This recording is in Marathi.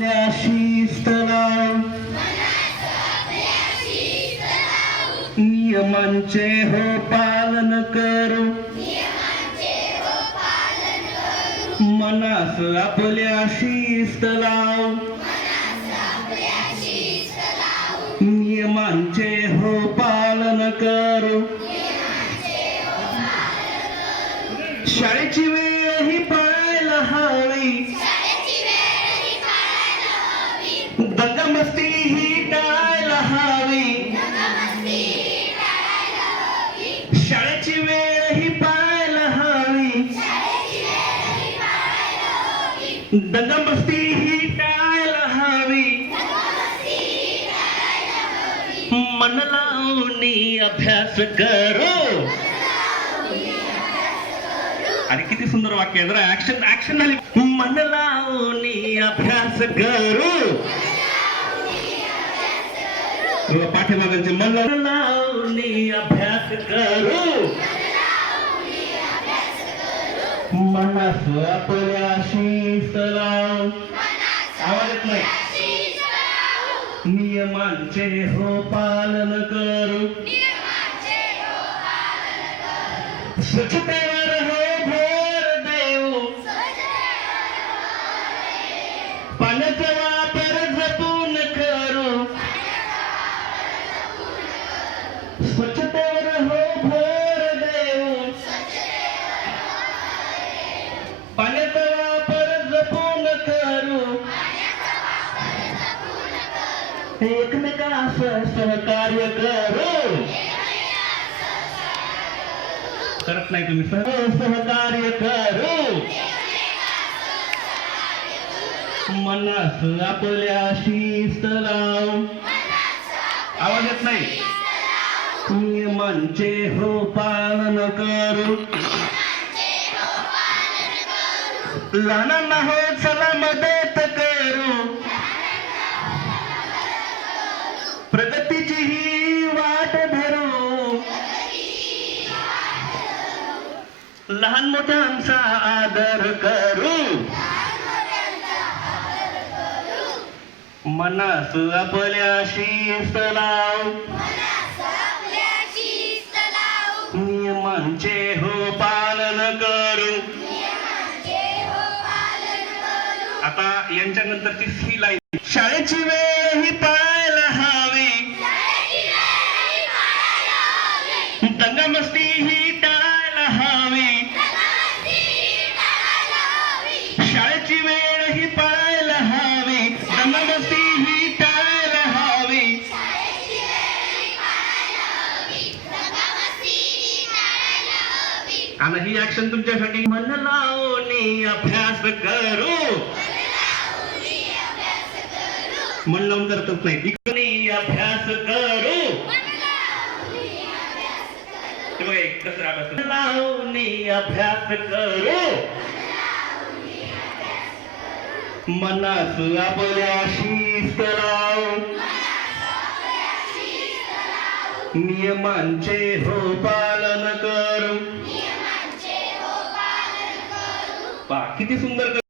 आपल्या शिस्त लाव, नियमांचे हो पालन करू, मनास आपल्या शिस्त लाव, नियमांचे हो पालन करू. शाळेची वेळ ही पाळायला हवी, दंगा मस्ती ही टाळायला हवी. शाळेची वेळ ही पाळायला हवी, दंगा मस्ती ही टाळायला हवी. मन लावून अभ्यास करू. आणि किती सुंदर वाक्य आहे. जरा ऍक्शन ऍक्शन झाली. मन लावून अभ्यास करू. पाठीमागांचे मन लावून अभ्यास करू. मनास आपल्या शिस्त लाव. आवाज येत नाही. नियमांचे हो पालन करू. स्वच्छतेवर हो भर देऊ. पाण्याचा वापर जपून करू. स्वच्छतेवर हो भर देऊ. पाण्याचा वापर जपून करू. एकमेकांस सहकार्य करू. करत नाही तुम्ही. सहकार्य करू. मनास आपल्या शिस्त लाव. आवाज येत नाही. नियमांचे हो पालन करू. लहानांना हो चला मदत करू. प्रगतीची ही वाट धरू. लहान मोठ्यांचा आदर करू. मनास आपल्या शिस्त लाव. नियमांचे हो पालन करू. आता यांच्या नंतरची सी लाईन. शाळेची वेळ ही पाळायला हवी, दंगा मस्ती ही टाळायला हवी. शाळेची वेळ ही पाळायला हवी, दंगा मस्ती ही टाळायला हवी. आता ही ऍक्शन तुमच्यासाठी. मन लावून अभ्यास करू. मन लावून करतच नाही. इकडे अभ्यास करू. लावून अभ्यास करू. मनास आपल्या शिस्त लाव. नियमांचे हो पालन करू. किती सुंदर